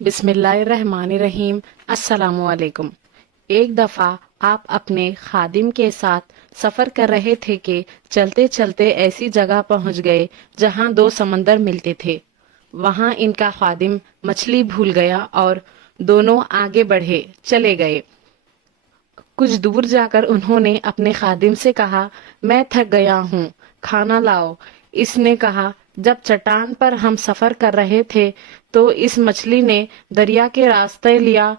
بسم اللہ الرحمن الرحیم۔ السلام علیکم۔ ایک دفعہ آپ اپنے خادم کے ساتھ سفر کر رہے تھے کہ چلتے چلتے ایسی جگہ پہنچ گئے جہاں دو سمندر ملتے تھے۔ وہاں ان کا خادم مچھلی بھول گیا اور دونوں آگے بڑھے چلے گئے۔ کچھ دور جا کر انہوں نے اپنے خادم سے کہا، میں تھک گیا ہوں، کھانا لاؤ۔ اس نے کہا، جب چٹان پر ہم سفر کر رہے تھے تو اس مچھلی نے دریا کے راستے لیا۔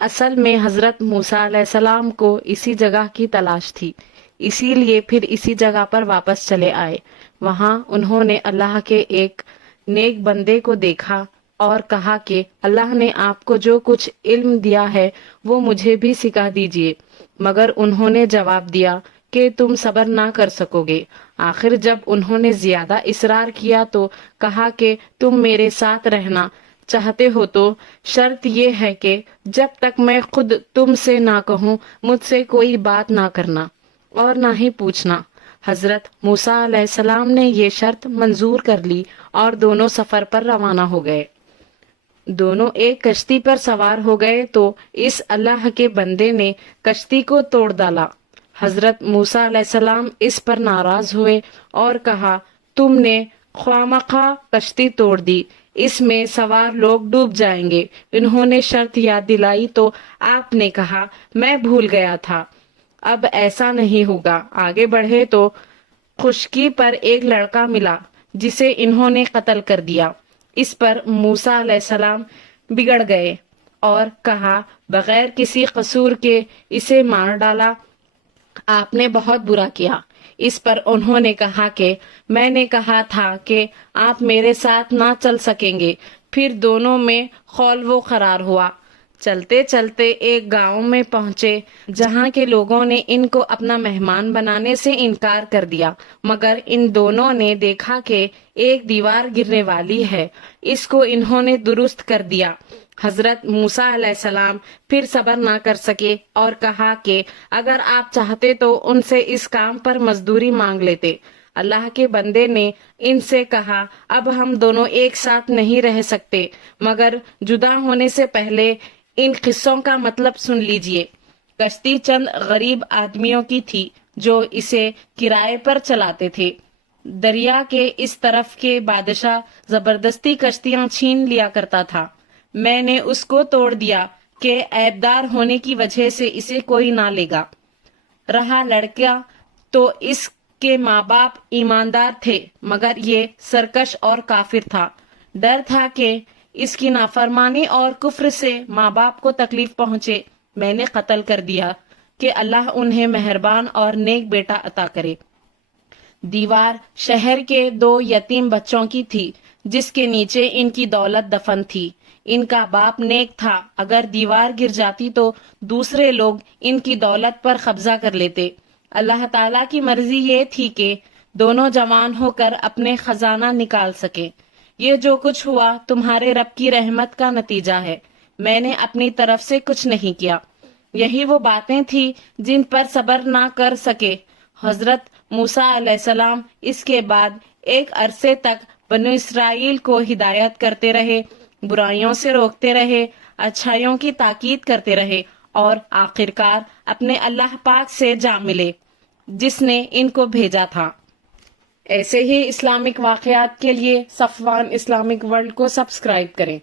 اصل میں حضرت موسیٰ علیہ السلام کو اسی جگہ کی تلاش تھی، اسی لیے پھر اسی جگہ پر واپس چلے آئے۔ وہاں انہوں نے اللہ کے ایک نیک بندے کو دیکھا اور کہا کہ اللہ نے آپ کو جو کچھ علم دیا ہے وہ مجھے بھی سکھا دیجیے، مگر انہوں نے جواب دیا کہ تم صبر نہ کر سکو گے۔ آخر جب انہوں نے زیادہ اصرار کیا تو کہا کہ تم میرے ساتھ رہنا چاہتے ہو تو شرط یہ ہے کہ جب تک میں خود تم سے نہ کہوں مجھ سے کوئی بات نہ کرنا اور نہ ہی پوچھنا۔ حضرت موسیٰ علیہ السلام نے یہ شرط منظور کر لی اور دونوں سفر پر روانہ ہو گئے۔ دونوں ایک کشتی پر سوار ہو گئے تو اس اللہ کے بندے نے کشتی کو توڑ ڈالا۔ حضرت موسیٰ علیہ السلام اس پر ناراض ہوئے اور کہا، تم نے خواہ کشتی توڑ دی، اس میں سوار لوگ ڈوب جائیں گے۔ انہوں نے شرط یاد دلائی تو آپ نے کہا، میں بھول گیا تھا، اب ایسا نہیں ہوگا۔ آگے بڑھے تو خشکی پر ایک لڑکا ملا جسے انہوں نے قتل کر دیا۔ اس پر موسیٰ علیہ السلام بگڑ گئے اور کہا، بغیر کسی قصور کے اسے مار ڈالا، آپ نے بہت برا کیا۔ اس پر انہوں نے کہا کہ میں نے کہا تھا کہ آپ میرے ساتھ نہ چل سکیں گے۔ پھر دونوں میں خول و قرار ہوا۔ چلتے چلتے ایک گاؤں میں پہنچے جہاں کے لوگوں نے ان کو اپنا مہمان بنانے سے انکار کر دیا، مگر ان دونوں نے دیکھا کہ ایک دیوار گرنے والی ہے، اس کو انہوں نے درست کر دیا۔ حضرت موسیٰ علیہ السلام پھر صبر نہ کر سکے اور کہا کہ اگر آپ چاہتے تو ان سے اس کام پر مزدوری مانگ لیتے۔ اللہ کے بندے نے ان سے کہا، اب ہم دونوں ایک ساتھ نہیں رہ سکتے، مگر جدا ہونے سے پہلے ان قصوں کا مطلب سن لیجئے۔ کشتی چند غریب آدمیوں کی تھی جو اسے کرائے پر چلاتے تھے۔ دریا کے اس طرف کے بادشاہ زبردستی کشتیاں چھین لیا کرتا تھا۔ میں نے اس کو توڑ دیا کہ عیبدار ہونے کی وجہ سے اسے کوئی نہ لے گا۔ رہا لڑکا تو اس کے ماں باپ ایماندار تھے، مگر یہ سرکش اور کافر تھا۔ ڈر تھا کہ اس کی نافرمانی اور کفر سے ماں باپ کو تکلیف پہنچے، میں نے قتل کر دیا کہ اللہ انہیں مہربان اور نیک بیٹا عطا کرے۔ دیوار شہر کے 2 یتیم بچوں کی تھی جس کے نیچے ان کی دولت دفن تھی۔ ان کا باپ نیک تھا، اگر دیوار گر جاتی تو دوسرے لوگ ان کی دولت پر قبضہ کر لیتے۔ اللہ تعالیٰ کی مرضی یہ تھی کہ دونوں جوان ہو کر اپنے خزانہ نکال سکیں۔ یہ جو کچھ ہوا تمہارے رب کی رحمت کا نتیجہ ہے، میں نے اپنی طرف سے کچھ نہیں کیا۔ یہی وہ باتیں تھی جن پر صبر نہ کر سکے۔ حضرت موسیٰ علیہ السلام اس کے بعد ایک عرصے تک بنو اسرائیل کو ہدایت کرتے رہے، برائیوں سے روکتے رہے، اچھائیوں کی تاکید کرتے رہے اور آخرکار اپنے اللہ پاک سے جا ملے جس نے ان کو بھیجا تھا۔ ایسے ہی اسلامک واقعات کے لیے صفوان اسلامک ورلڈ کو سبسکرائب کریں۔